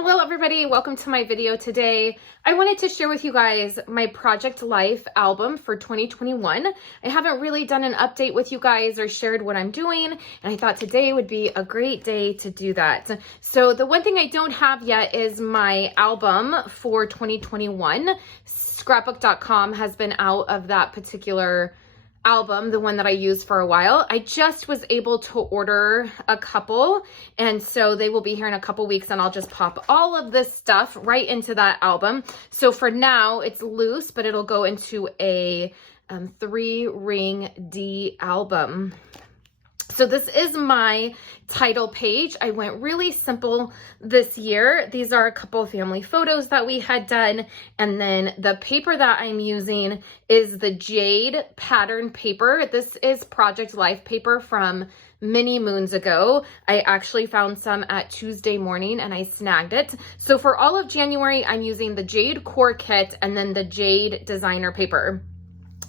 Hello everybody, welcome to my video today. I wanted to share with you guys my Project Life album for 2021. I haven't really done an update with you guys or shared what I'm doing, and I thought today would be a great day to do that. So the one thing I don't have yet is my album for 2021. Scrapbook.com has been out of that particular album, the one that I used for a while. I just was able to order a couple, and so they will be here in a couple weeks, and I'll just pop all of this stuff right into that album. So for now it's loose, but it'll go into a 3-ring D album. So this is my title page. I went really simple this year. These are a couple of family photos that we had done. And then the paper that I'm using is the jade pattern paper. This is Project Life paper from many moons ago. I actually found some at Tuesday morning and I snagged it. So for all of January, I'm using the jade core kit and then the jade designer paper.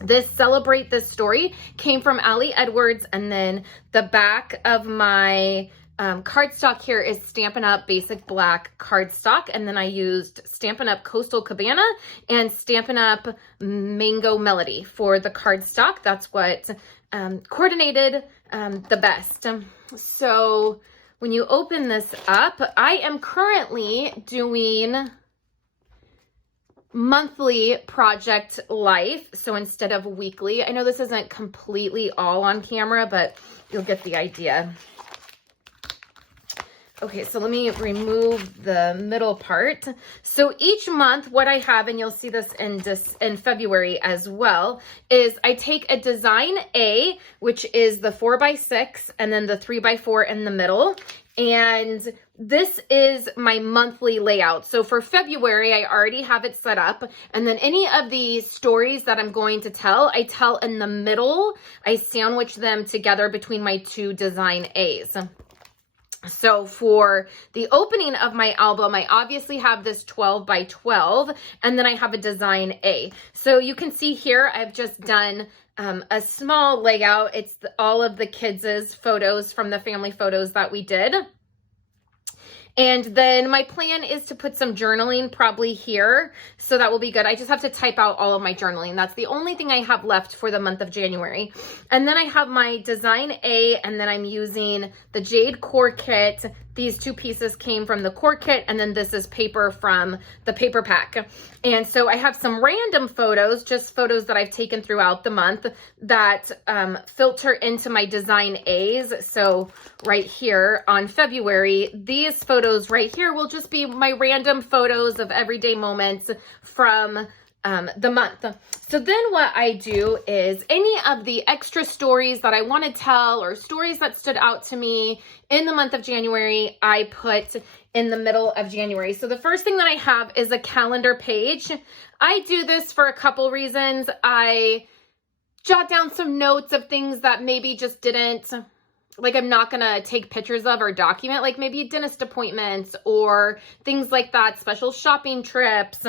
This Celebrate This Story came from Ali Edwards, and then the back of my cardstock here is Stampin' Up! Basic Black cardstock, and then I used Stampin' Up! Coastal Cabana and Stampin' Up! Mango Melody for the cardstock. That's what coordinated the best. So when you open this up, I am currently doing monthly Project Life, so instead of weekly. I know this isn't completely all on camera, but you'll get the idea. Okay, so let me remove the middle part. So each month, what I have, and you'll see this in February as well, is I take a design A, which is the 4x6, and then the 3x4 in the middle. And this is my monthly layout. So for February, I already have it set up. And then any of the stories that I'm going to tell, I tell in the middle. I sandwich them together between my two design A's. So for the opening of my album, I obviously have this 12x12, and then I have a design A. So you can see here, I've just done a small layout. It's all of the kids' photos from the family photos that we did. And then my plan is to put some journaling probably here. So that will be good. I just have to type out all of my journaling. That's the only thing I have left for the month of January. And then I have my design A, and then I'm using the jade core kit. These two pieces came from the core kit, and then this is paper from the paper pack. And so I have some random photos, just photos that I've taken throughout the month that filter into my design A's. So right here on February, these photos right here will just be my random photos of everyday moments from the month. So then what I do is any of the extra stories that I want to tell or stories that stood out to me in the month of January, I put in the middle of January. So the first thing that I have is a calendar page. I do this for a couple reasons. I jot down some notes of things that maybe just didn't, like I'm not going to take pictures of or document, like maybe dentist appointments or things like that, special shopping trips,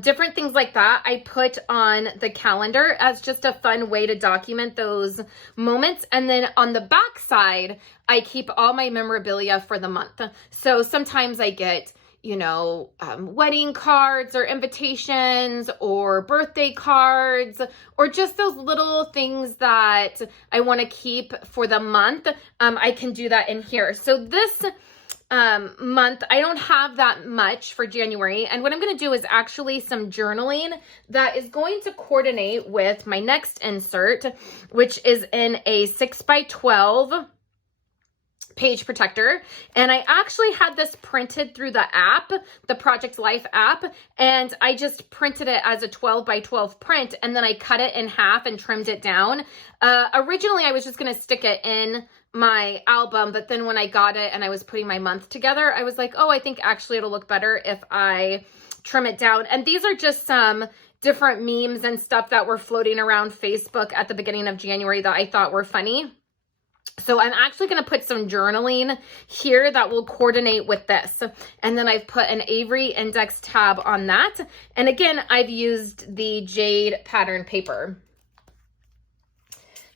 different things like that. I put on the calendar as just a fun way to document those moments. And then on the back side, I keep all my memorabilia for the month. So sometimes I get, you know, wedding cards or invitations or birthday cards or just those little things that I want to keep for the month. I can do that in here. So this month, I don't have that much for January. And what I'm going to do is actually some journaling that is going to coordinate with my next insert, which is in a 6x12 page protector. And I actually had this printed through the app, the Project Life app, and I just printed it as a 12x12 print, and then I cut it in half and trimmed it down. Originally, I was just going to stick it in my album, but then when I got it and I was putting my month together, I was like, oh, I think actually it'll look better if I trim it down. And these are just some different memes and stuff that were floating around Facebook at the beginning of January that I thought were funny. So I'm actually going to put some journaling here that will coordinate with this. And then I've put an Avery index tab on that. And again, I've used the jade pattern paper.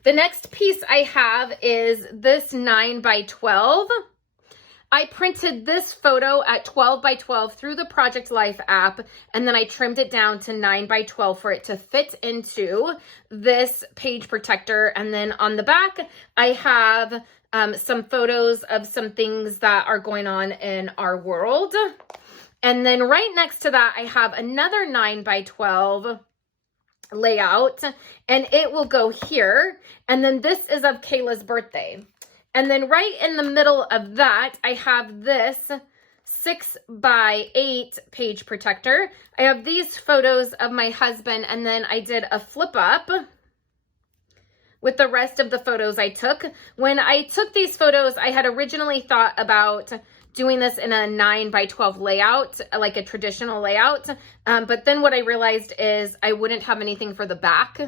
The next piece I have is this 9x12. I printed this photo at 12 by 12 through the Project Life app, and then I trimmed it down to 9 by 12 for it to fit into this page protector. And then on the back, I have some photos of some things that are going on in our world. And then right next to that, I have another 9 by 12 layout, and it will go here. And then this is of Kayla's birthday. And then right in the middle of that, I have this 6 by 8 page protector. I have these photos of my husband, and then I did a flip up with the rest of the photos I took. When I took these photos, I had originally thought about doing this in a 9 by 12 layout, like a traditional layout. But then what I realized is I wouldn't have anything for the back.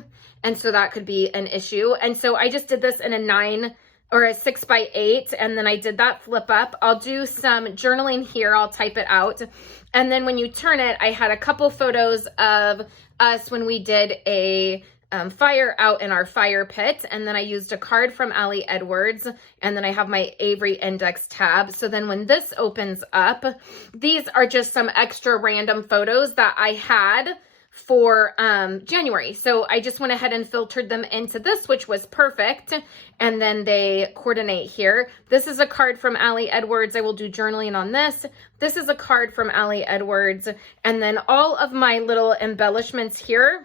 And so that could be an issue. And so I just did this in a 9 or a 6 by 8. And then I did that flip up. I'll do some journaling here. I'll type it out. And then when you turn it, I had a couple photos of us when we did a fire out in our fire pit. And then I used a card from Ali Edwards, and then I have my Avery index tab. So then when this opens up, these are just some extra random photos that I had for January. So I just went ahead and filtered them into this, which was perfect. And then they coordinate here. This is a card from Ali Edwards. I will do journaling on this. This is a card from Ali Edwards. And then all of my little embellishments here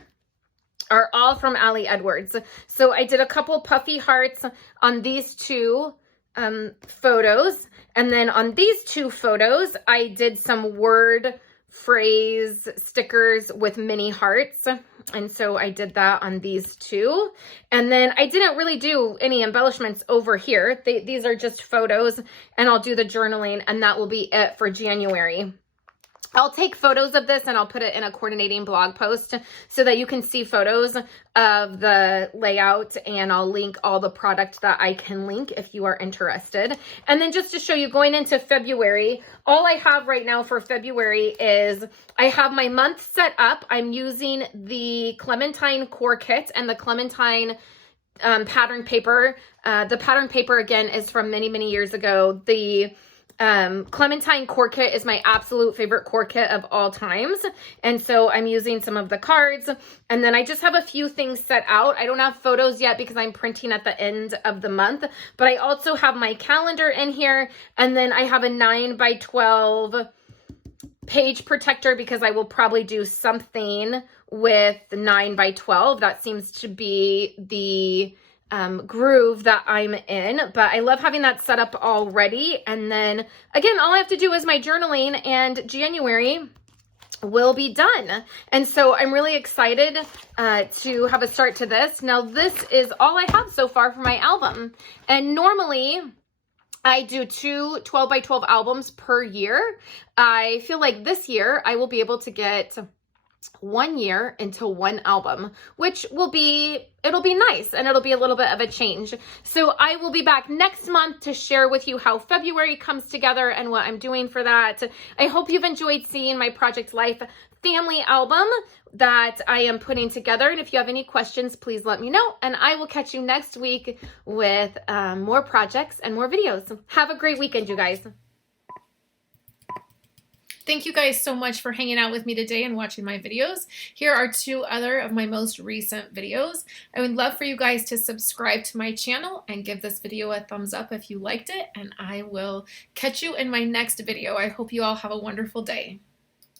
are all from Ali Edwards. So I did a couple puffy hearts on these two photos. And then on these two photos, I did some word phrase stickers with mini hearts. And so I did that on these two. And then I didn't really do any embellishments over here. These are just photos, and I'll do the journaling, and that will be it for January. I'll take photos of this and I'll put it in a coordinating blog post so that you can see photos of the layout, and I'll link all the product that I can link if you are interested. And then just to show you going into February, all I have right now for February is I have my month set up. I'm using the Clementine core kit and the Clementine pattern paper. The pattern paper again is from many, many years ago. The Clementine core kit is my absolute favorite core kit of all times. And so I'm using some of the cards, and then I just have a few things set out. I don't have photos yet because I'm printing at the end of the month, but I also have my calendar in here. And then I have a 9 by 12 page protector because I will probably do something with 9 by 12. That seems to be the groove that I'm in, but I love having that set up already. And then again, all I have to do is my journaling, and January will be done. And so I'm really excited to have a start to this. Now, this is all I have so far for my album. And normally I do 2 12 by 12 albums per year. I feel like this year I will be able to get 1 year into one album, which will be, it'll be nice, and it'll be a little bit of a change. So I will be back next month to share with you how February comes together and what I'm doing for that. I hope you've enjoyed seeing my Project Life family album that I am putting together. And if you have any questions, please let me know, and I will catch you next week with more projects and more videos. Have a great weekend, you guys. Thank you guys so much for hanging out with me today and watching my videos. Here are 2 other of my most recent videos. I would love for you guys to subscribe to my channel and give this video a thumbs up if you liked it, and I will catch you in my next video. I hope you all have a wonderful day.